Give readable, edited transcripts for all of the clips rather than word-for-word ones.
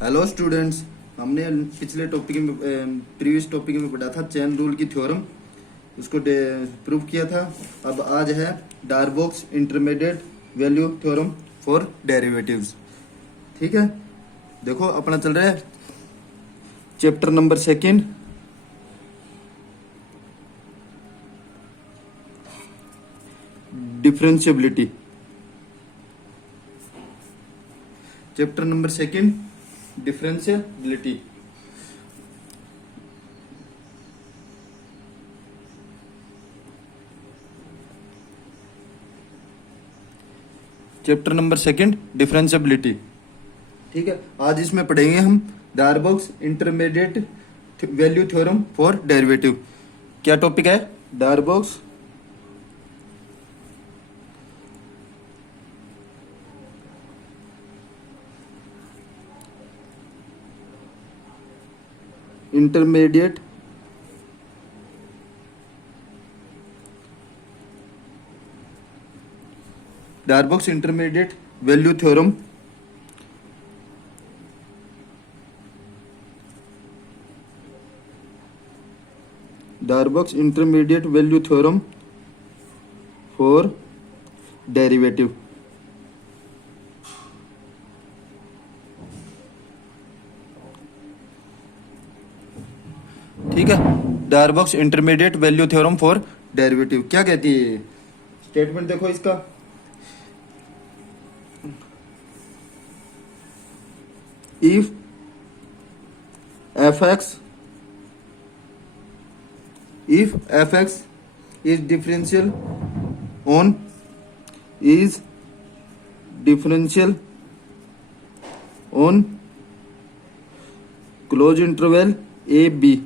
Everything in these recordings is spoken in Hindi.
Hello students. हमने पिछले टॉपिक में प्रीवियस टॉपिक में पढ़ा था चेन रूल की थ्योरम, उसको प्रूव किया था। अब आज है Darboux intermediate value theorem for derivatives. ठीक है, देखो अपना चल रहा है chapter number 2 differentiability. Chapter number 2 differentiability. Chapter number 2 differentiability. ठीक है, आज इसमें पढ़ेंगे हम Darboux intermediate value theorem for derivative. क्या टॉपिक है? Darboux intermediate Darboux intermediate value theorem Darboux intermediate value theorem for derivative. ठीक है, Darboux intermediate value theorem for derivative क्या कहती है? स्टेटमेंट देखो इसका। If F X is differential on close interval A B.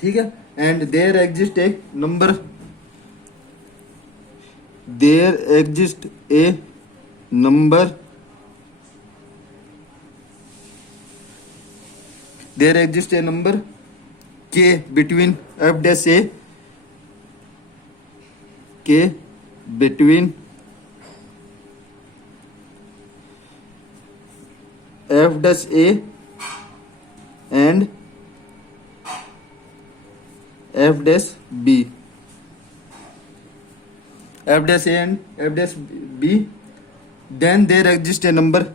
ठीक है, and there exist a number k between f dash a and f dash b, then there exists a number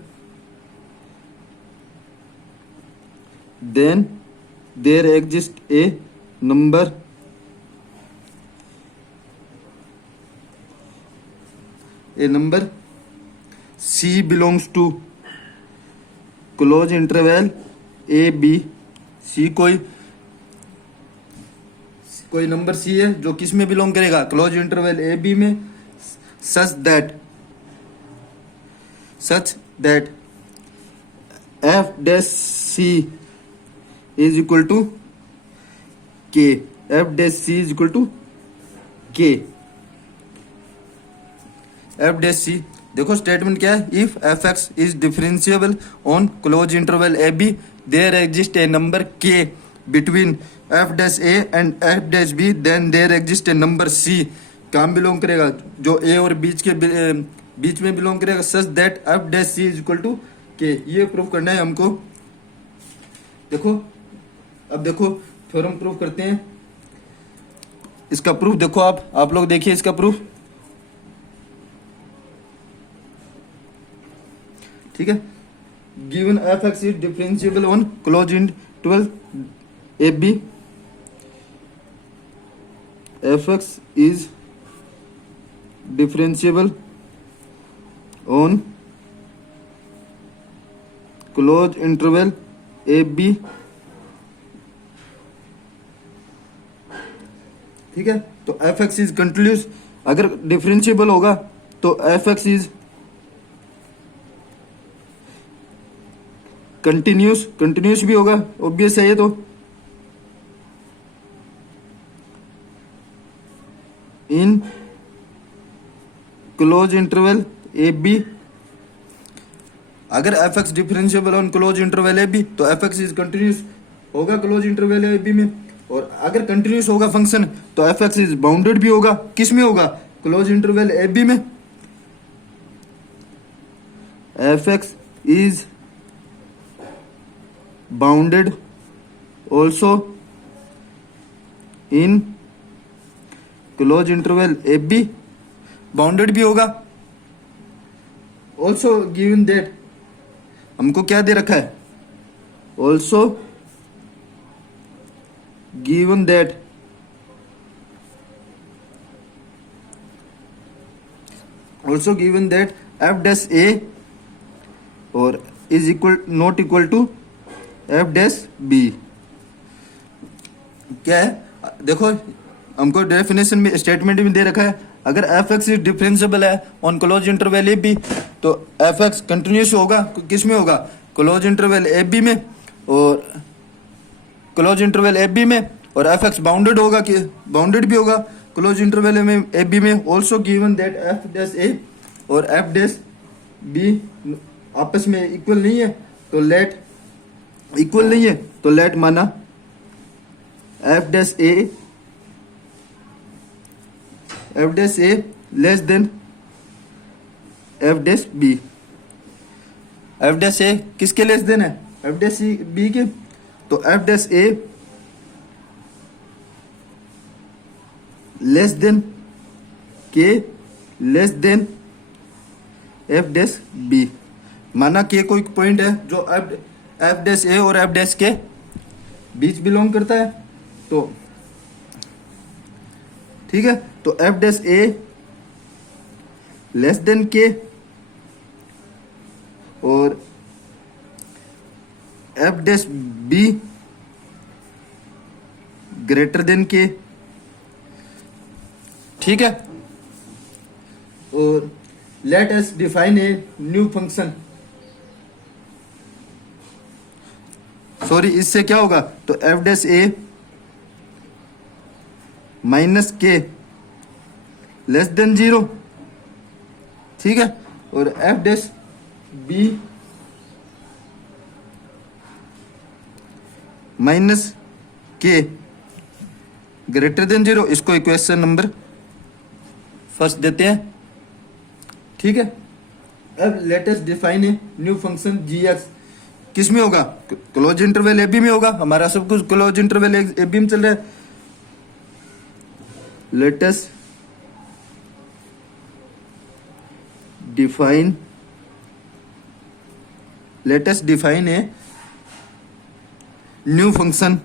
c belongs to close interval a b। c कोई नंबर c है जो किस में बिलोंग करेगा? क्लोज इंटरवल ए बी में, such that F dash C is equal to K. F dash C is equal to K. F dash C देखो स्टेटमेंट क्या है? If F X is differentiable on close interval A B there exist a number K between F dash A and F dash B, then there exist a number C. काम बिलोंग करेगा जो ए और बीच में बिलोंग करेगा, such that F dash C is equal to K. ये प्रूफ करना है हमको। देखो अब देखो थ्योरम प्रूफ करते हैं। इसका प्रूफ देखो, आप लोग देखिए इसका प्रूफ। ठीक है, given F X is differentiable on close interval A B, F X is differentiable on close interval A B. ठीक है, तो एफ एक्स इज कंटिन्यूस। अगर डिफरेंशिएबल होगा तो एफ एक्स इज कंटिन्यूस भी होगा, ऑब्वियस है ये तो। In close interval A B, अगर F X differentiable on close interval A B तो एफ एक्स इज कंटिन्यूस होगा क्लोज इंटरवल ए बी में। और अगर कंटिन्यूस होगा फंक्शन तो एफ एक्स इज बाउंडेड भी होगा। किस में होगा? क्लोज इंटरवल ए बी में। F X is bounded also in close interval A B, bounded भी होगा। ऑल्सो गिवन दैट, हमको क्या दे रखा है, also given that F dash A और is equal not equal to F dash B. क्या है, देखो हमको डेफिनेशन में स्टेटमेंट में दे रखा है, अगर एफ एक्स इज डिफरेंशिएबल है on close interval A B, तो एफ एक्स कंटिन्यूस होगा, किस में होगा, क्लोज इंटरवल ए बी में, और क्लोज इंटरवल ए बी में, और एफ एक्स बाउंडेड होगा, कि बाउंडेड भी होगा क्लोज इंटरवल में ए बी में। Also given that F dash A और एफ डैश बी आपस में इक्वल नहीं है, तो लेट इक्वल नहीं है, तो लेट माना F dash A less than F dash B. F dash A किसके लेस देन है, एफ डैश बी के, तो F dash A less than K less than F dash B. माना के कोई पॉइंट है जो एफ डैश ए और एफ डैश के बीच बिलोंग करता है, तो ठीक है, तो F dash A less than के और F dash B greater than के, ठीक है। और late us define a new function, sorry इससे क्या होगा, तो F dash A minus K less then 0, ठीक है, और F dash B minus K greater then 0। इसको इक्वेशन नंबर फर्स्ट देते हैं, ठीक है। अब let us define a new function G X, किस में होगा, क्लोज इंटरवल ए बी में होगा, हमारा सब कुछ क्लोज इंटरवल ए बी में चल रहा है। Let us define a new function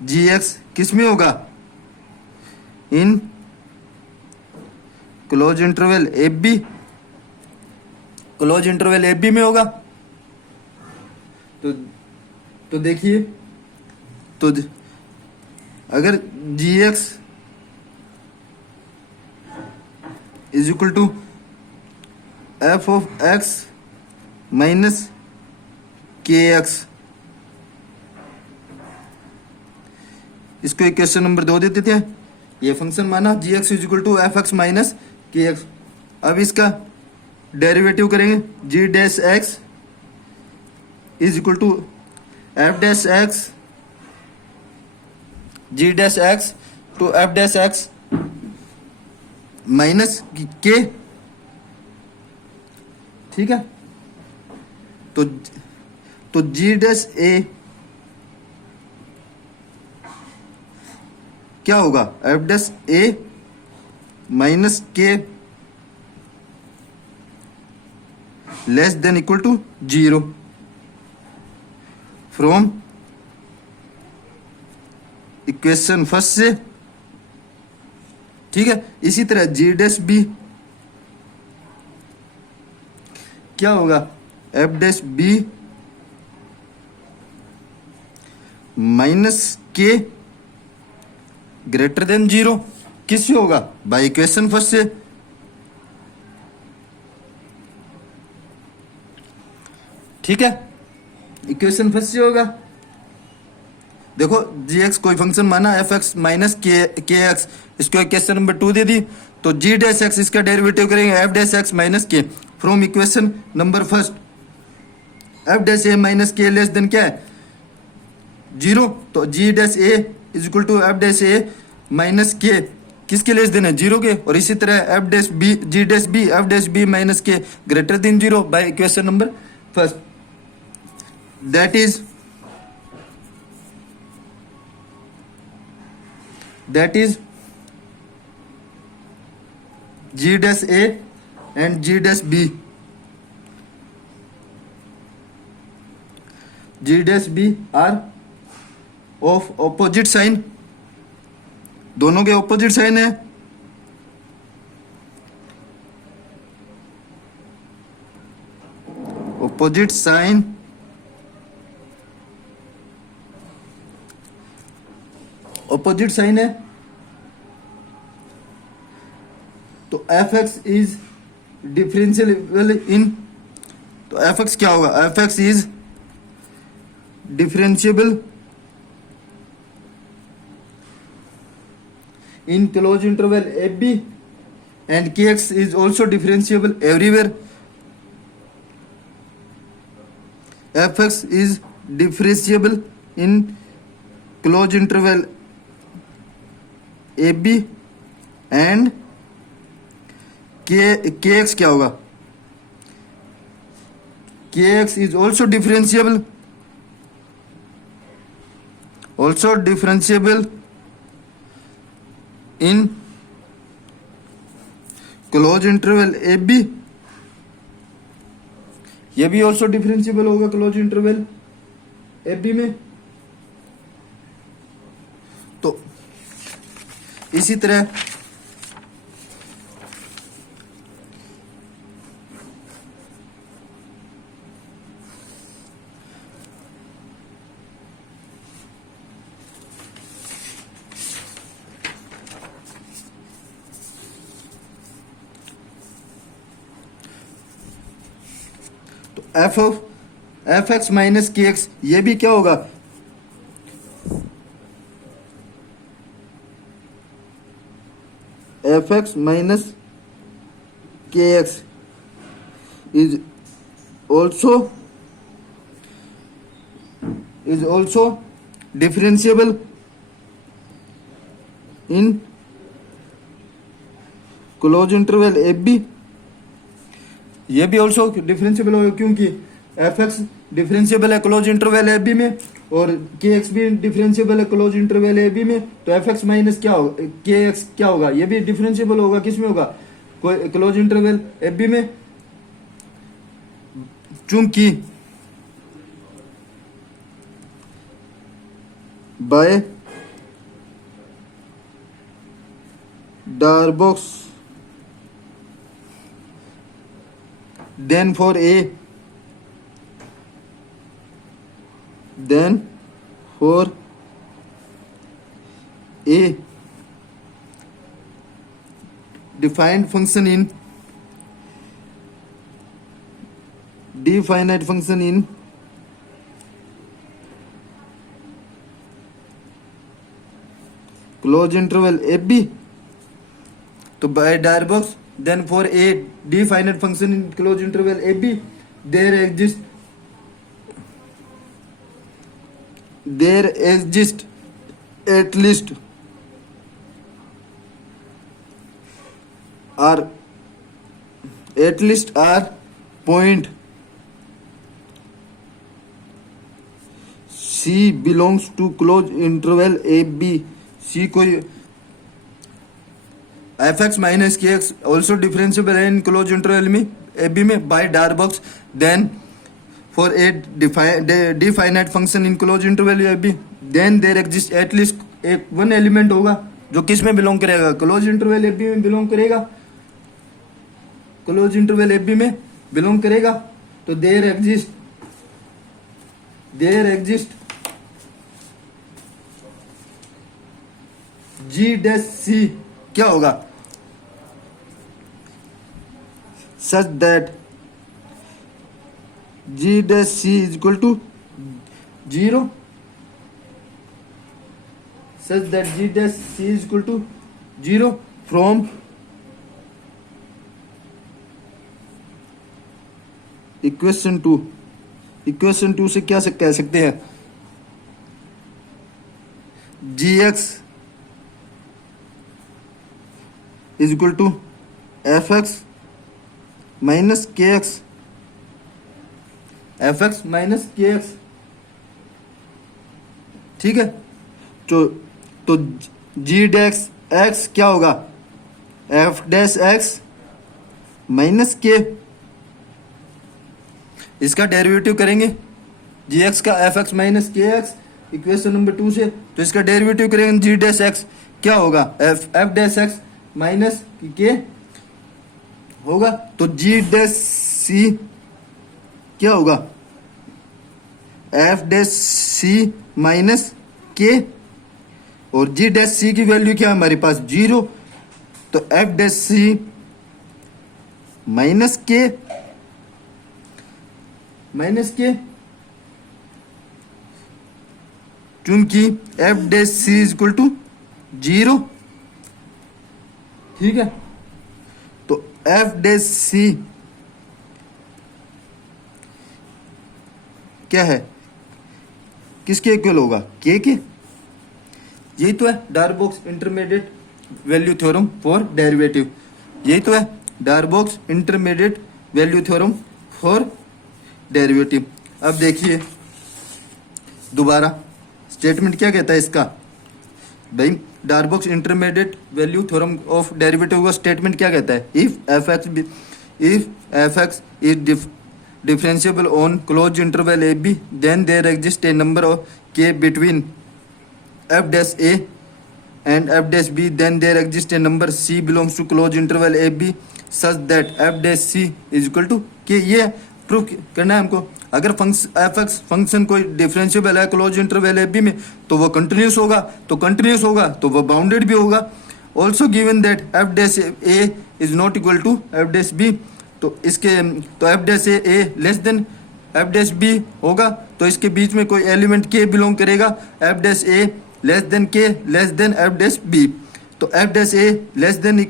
G X किस में होगा, in close interval A B, closed interval A B में होगा। तो देखिए, तो अगर G X is equal to F of X minus K X, इसको इक्वेशन नंबर 2 दे देते हैं। ये फंक्शन माना G X is equal to F X minus K X. अब इसका डेरिवेटिव करेंगे, G dash X is equal to F dash X, G dash X to F dash X minus K, ठीक है। तो जी डैश ए क्या होगा, F dash A minus K less than equal to 0 from equation first से, ठीक है। इसी तरह जी डैश बी क्या होगा, F dash B minus K greater then 0, किससे होगा, बाय इक्वेशन फर्स्ट से, ठीक है, इक्वेशन फर्स्ट से होगा। देखो जी एक्स कोई फंक्शन माना F X minus K X, इसको इक्वेशन नंबर 2 दे दी, तो जी डैश एक्स इसका डेरिवेटिव करेंगे F dash X minus K from equation number first, F dash A minus K less than क्या है 0, तो G dash A is equal to F dash A minus K किसके लेस देन है, जीरो के। और इसी तरह F dash B G dash B F dash B minus K greater than zero by equation number first, that is g dash a and g dash b, g dash b are of opposite sign, दोनों के ऑपोजिट साइन है। ऑपोजिट साइन ऑपोजिट साइन है, तो एफ एक्स इज डिफरेंशियबल इन, तो एफ एक्स क्या होगा, F X is differentiable in closed interval AB and Kx is also differentiable everywhere. Fx is differentiable in closed interval AB and Kx क्या होगा, Kx is also differentiable in closed interval AB, ये भी ऑल्सो डिफरेंशियबल होगा क्लोज इंटरवल AB में। तो इसी तरह F X minus K X, ये भी क्या होगा, F X minus K X is also differentiable in close interval A B, ये भी ऑल्सो डिफरेंशियबल होगा क्योंकि एफ एक्स डिफरेंशियबल है क्लोज इंटरवल ए बी में और के एक्स भी डिफरेंशियबल है क्लोज इंटरवल ए बी में। तो एफ एक्स माइनस क्या होगा, के एक्स क्या होगा, ये भी डिफरेंशियबल होगा, किस में होगा, क्लोज इंटरवल ए बी में। चूंकि bye Darboux then for a defined function in definite function in closed interval AB, तो by Darboux then for a definite function in closed interval AB there exists at least are point C belongs to closed interval AB, C कोई F X minus K X also differentiable है इन क्लोज इंटरवल में ए बी में by Darboux, then for a definite function in close interval A B then there exist at least एक वन एलिमेंट होगा जो किस में बिलोंग करेगा, क्लोज इंटरवल ए बी में बिलोंग करेगा, क्लोज इंटरवल ए बी में बिलोंग करेगा। तो there exist G dash C क्या होगा, such that g dash c is equal to 0, such that g dash c is equal to 0 from equation 2 से क्या कह सकते हैं, G X is equal to F X minus K X, F X minus K X, ठीक है। तो जी डैश एक्स क्या होगा, F dash X minus K, इसका डेरिवेटिव करेंगे जी एक्स का F X minus K x equation number 2 से, तो इसका डेरिवेटिव करेंगे जी डैश एक्स क्या होगा, F dash X minus K होगा, तो जी डैश सी क्या होगा, एफ डैश सी माइनस के, और जी डैश सी की वैल्यू क्या है हमारे पास 0, तो F dash C minus K चूंकि F dash C is equal to 0, ठीक है। तो एफ डैश सी क्या है, किसके इक्वल होगा, के। यही तो है Darboux intermediate value theorem for derivative, यही तो है Darboux intermediate value theorem for derivative. अब देखिए दोबारा स्टेटमेंट क्या कहता है इसका, भाई Darboux intermediate value theorem of derivative का स्टेटमेंट क्या कहता है, if F X is differentiable on close interval A B then there exist a number of K between F dash A and F dash B then there exist a number C belongs to close interval A B such that F dash C is equal to K. ये प्रूफ करना है हमको, अगर एफ एक्स फंक्शन कोई डिफरेंशिएबल है क्लोज इंटरवल ए बी में तो वो कंटिन्यूस होगा, तो वो बाउंडेड भी होगा। Also given that F dash A is not equal to F dash B, तो F dash A less than F dash B होगा, तो इसके बीच में कोई एलिमेंट के बिलोंग करेगा, F dash A less than K less than F dash B, तो F dash A less than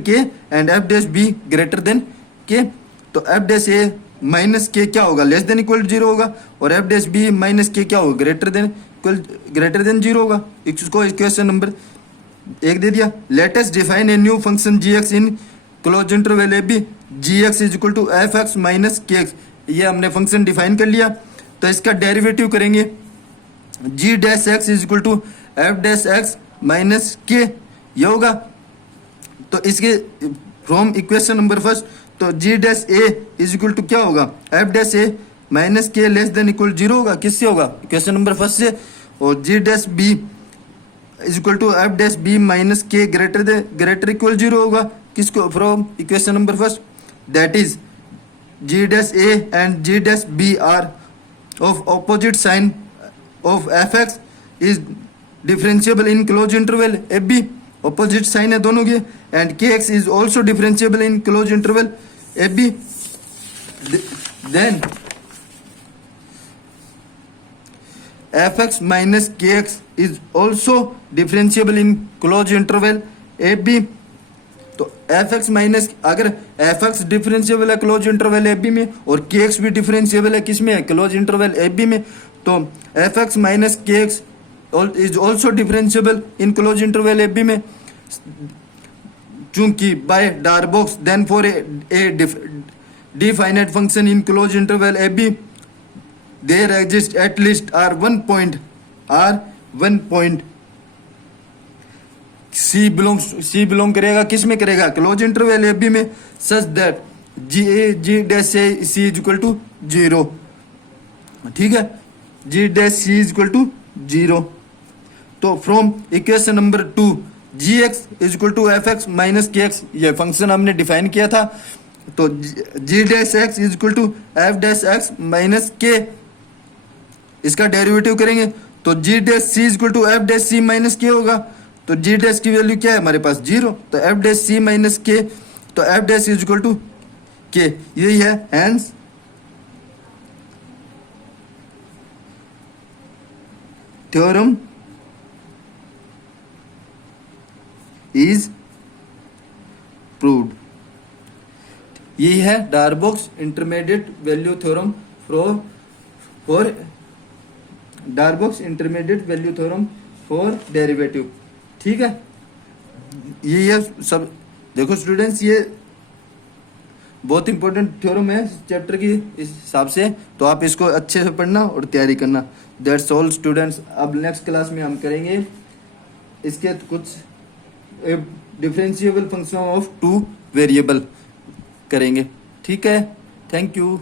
K and F dash B greater than K, तो एफ डैश ए माइनस के क्या होगा, लेस देन इक्वल 0 होगा, और एफ डैश बी माइनस के क्या होगा, ग्रेटर देन 0 होगा। इसको इक्वेशन नंबर 1 दे दिया। Let us define a new function G X in close interval A B, G X is equal to F X minus K X, ये हमने फंक्शन डिफाइन कर लिया। तो इसका डेरिवेटिव करेंगे G dash X is equal to F dash X minus K, ये होगा। तो इसके फ्रॉम इक्वेशन नंबर फर्स्ट, तो G dash A is equal to क्या होगा, F dash A minus K less than equal 0 होगा, किससे होगा, इक्वेशन नंबर फर्स्ट से, और G dash B is equal to F dash B minus K greater equal 0 होगा, किसको, from equation number first, that is G dash A and G dash B are of opposite sign of F X is differentiable in close interval A B, opposite sign है दोनों के, and K X is also differentiable in close interval A B, then F X minus K X is also differentiable in close interval A B. तो एफ एक्स माइनस, अगर एफ एक्स डिफरेंशिएबल है क्लोज इंटरवल ए बी में और के एक्स भी डिफरेंशिएबल है किस में है, क्लोज इंटरवल ए बी में, तो F X minus K X is also differentiable in close interval A B में, चूंकि by Darboux then for a definite function in close interval A B there exist at least are one point C belong करेगा, किस में करेगा, क्लोज इंटरवल ए बी में, such that G dash C is equal to 0, ठीक है, G dash C is equal to 0। तो from equation number 2 G X is equal to F X minus K X, ये फंक्शन हमने डिफाइन किया था, तो G dash X is equal to F dash X minus K, इसका डेरिवेटिव करेंगे तो G dash C is equal to F dash C minus K होगा, तो जी डैश की वैल्यू क्या है हमारे पास 0, तो F dash C minus K, तो F dash is equal to K, यही है, हैंस थ्योरम इज प्रूव्ड। यही है Darboux intermediate value theorem for Darboux intermediate value theorem for derivative, ठीक है। ये सब देखो स्टूडेंट्स, ये बहुत इंपॉर्टेंट थ्योरम है चैप्टर की इस हिसाब से, तो आप इसको अच्छे से पढ़ना और तैयारी करना। That's all students. अब नेक्स्ट क्लास में हम करेंगे इसके कुछ differentiable function of two variable करेंगे। ठीक है, थैंक यू।